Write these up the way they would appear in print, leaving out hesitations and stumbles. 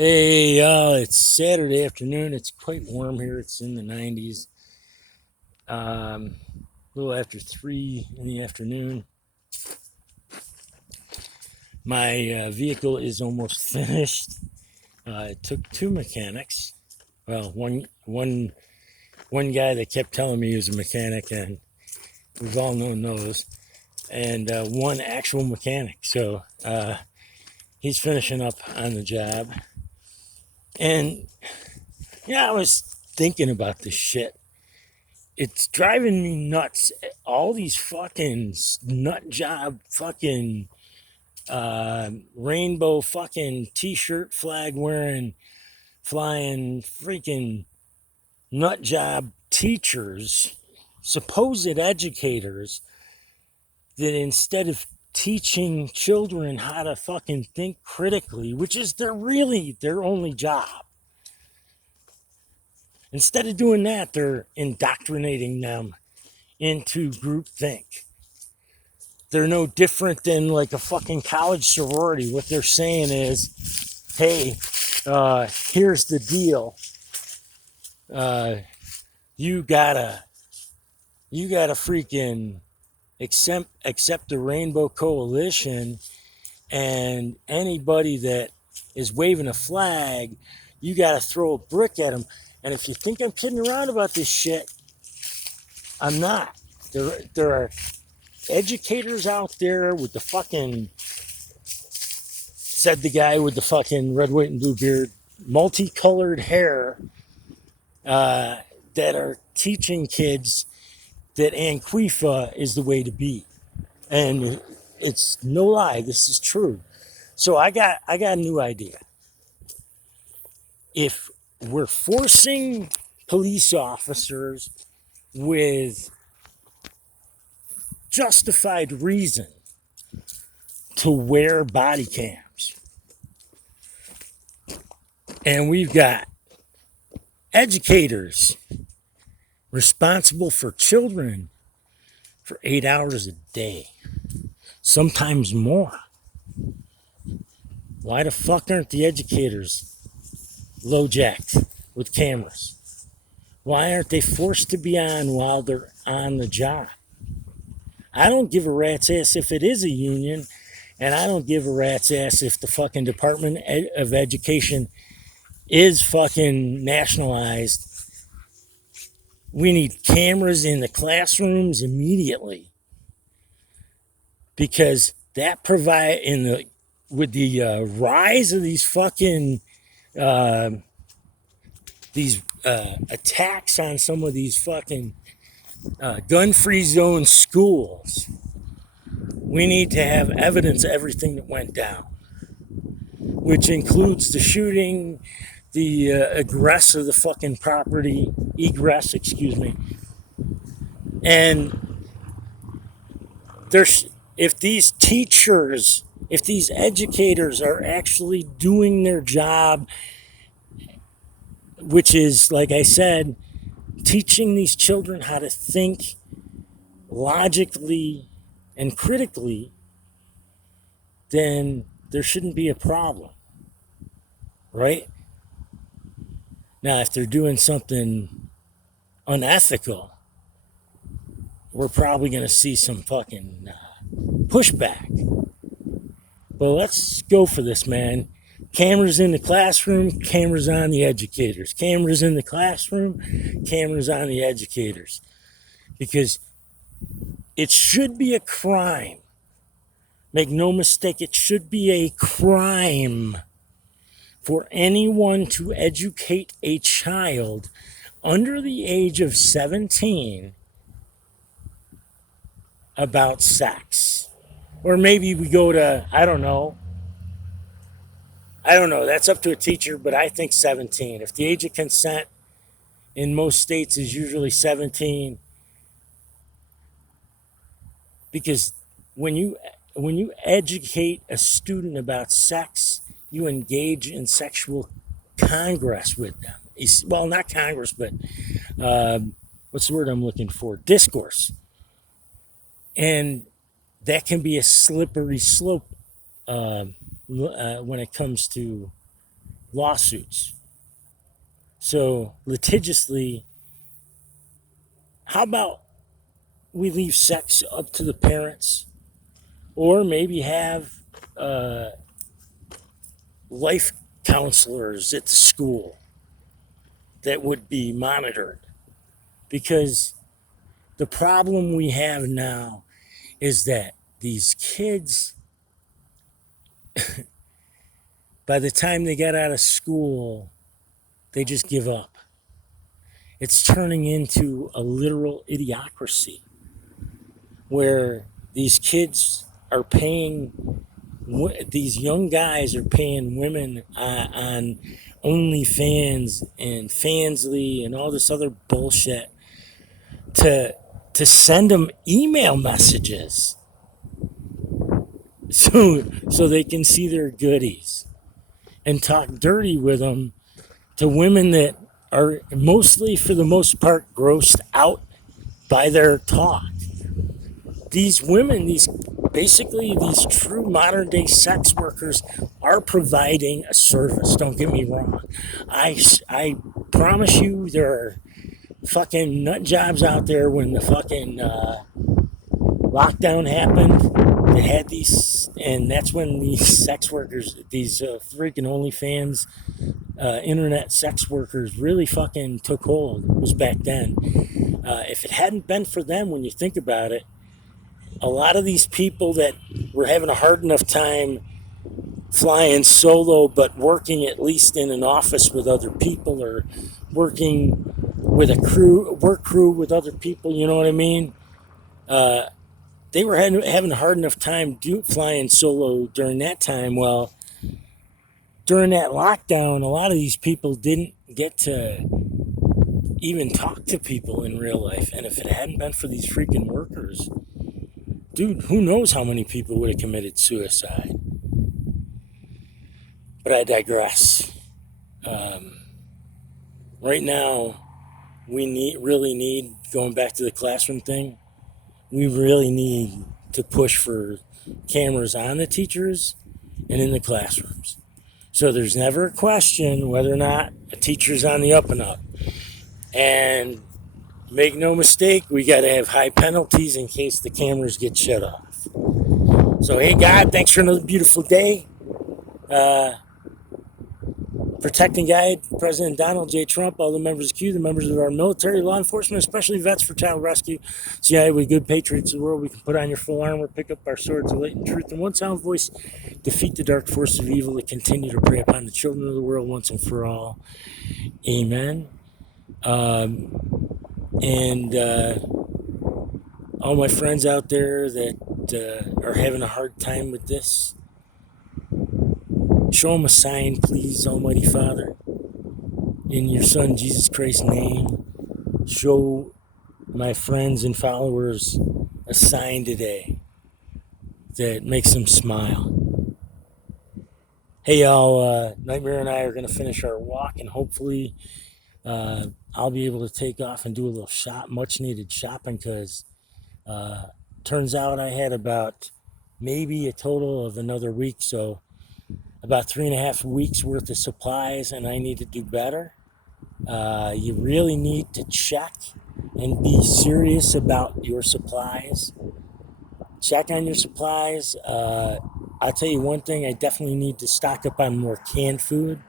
Hey, it's Saturday afternoon. It's quite warm here. It's in the 90s. A little after 3 in the afternoon. My vehicle is almost finished. It took two mechanics. Well, one guy that kept telling me he was a mechanic, and we've all known those, and one actual mechanic. So he's finishing up on the job. And yeah, I was thinking about this shit. It's driving me nuts. All these fucking nut job fucking rainbow fucking t-shirt flag wearing flying freaking nut job teachers, supposed educators, that instead of teaching children how to fucking think critically, which is their only job, instead of doing that, they're indoctrinating them into groupthink. They're no different than like a fucking college sorority. What they're saying is, hey, here's the deal. Uh, you gotta freaking accept the Rainbow Coalition, and anybody that is waving a flag, you gotta throw a brick at them. And if you think I'm kidding around about this shit, I'm not. There are educators out there with the fucking, said the guy with the fucking red, white, and blue beard, multicolored hair, that are teaching kids that Antifa is the way to be. And it's no lie, this is true. So I got a new idea. If we're forcing police officers with justified reason to wear body cams, and we've got educators responsible for children for 8 hours a day, sometimes more, why the fuck aren't the educators low jacked with cameras? Why aren't they forced to be on while they're on the job? I don't give a rat's ass if it is a union, and I don't give a rat's ass if the fucking Department of Education is fucking nationalized. We need cameras in the classrooms immediately, because that provide in the with the rise of these fucking uh, these attacks on some of these fucking gun-free zone schools. We need to have evidence of everything that went down, which includes the shooting, the egress of the fucking property, egress, excuse me. And there's, if these teachers, if these educators are actually doing their job, which is, like I said, teaching these children how to think logically and critically, then there shouldn't be a problem, right? Now, if they're doing something unethical, we're probably going to see some fucking pushback. But let's go for this, man. Cameras in the classroom, cameras on the educators. Cameras in the classroom, cameras on the educators. Because it should be a crime. Make no mistake, it should be a crime for anyone to educate a child under the age of 17 about sex. Or maybe we go to, I don't know. That's up to a teacher, but I think 17. If the age of consent in most states is usually 17, because when you educate a student about sex, you engage in sexual congress with them. Well, not congress, but what's the word I'm looking for? Discourse. And that can be a slippery slope when it comes to lawsuits. So litigiously, how about we leave sex up to the parents, or maybe have uh, life counselors at the school that would be monitored? Because the problem we have now is that these kids, by the time they get out of school, they just give up. It's turning into a literal idiocracy where these kids are paying, these young guys are paying women on OnlyFans and Fansly and all this other bullshit to send them email messages so they can see their goodies and talk dirty with them to women that are mostly, for the most part, grossed out by their talk. These women, these true modern day sex workers are providing a service. Don't get me wrong. I promise you there are fucking nut jobs out there. When the fucking lockdown happened, they had these, and that's when these sex workers, these freaking OnlyFans internet sex workers really fucking took hold. It was back then. If it hadn't been for them, when you think about it, a lot of these people that were having a hard enough time flying solo, but working at least in an office with other people, or working with a work crew with other people, you know what I mean? They were having a hard enough time flying solo during that time. Well, during that lockdown, a lot of these people didn't get to even talk to people in real life. And if it hadn't been for these freaking workers, dude, who knows how many people would have committed suicide. But I digress. Right now, we really need, going back to the classroom thing, we really need to push for cameras on the teachers and in the classrooms. So there's never a question whether or not a teacher's on the up and up. And make no mistake, we got to have high penalties in case the cameras get shut off. So, hey, God, thanks for another beautiful day. Protect and guide President Donald J. Trump, all the members of Q, the members of our military, law enforcement, especially vets for child rescue. CIA, with good patriots of the world, we can put on your full armor, pick up our swords of light and truth, and one sound voice, defeat the dark force of evil, and continue to prey upon the children of the world once and for all. Amen. And all my friends out there that are having a hard time with this, show them a sign, please, Almighty Father. In your Son, Jesus Christ's name, show my friends and followers a sign today that makes them smile. Hey, y'all, Nightmare and I are going to finish our walk, and hopefully I'll be able to take off and do a little much needed shopping, because turns out I had about maybe a total of another week, so about 3.5 weeks worth of supplies, and I need to do better. You really need to check and be serious about your supplies. Check on your supplies. I'll tell you one thing, I definitely need to stock up on more canned food.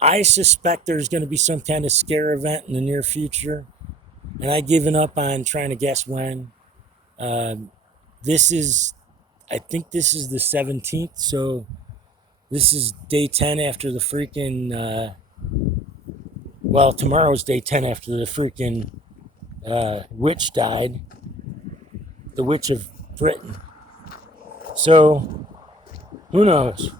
I suspect there's going to be some kind of scare event in the near future, and I've given up on trying to guess when. I think this is the 17th, so this is day 10 after the freaking, tomorrow's day 10 after the freaking witch died, the Witch of Britain. So, who knows?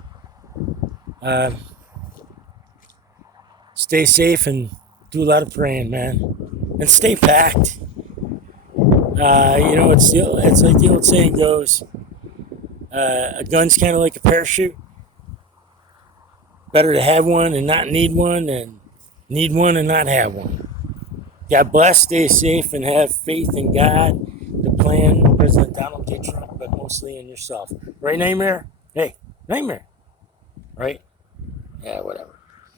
Stay safe and do a lot of praying, man. And stay packed. It's like the old saying goes, a gun's kind of like a parachute. Better to have one and not need one than need one and not have one. God bless, stay safe, and have faith in God, the plan, President Donald J. Trump, but mostly in yourself. Right, Nightmare? Hey. Nightmare, right? Yeah, whatever.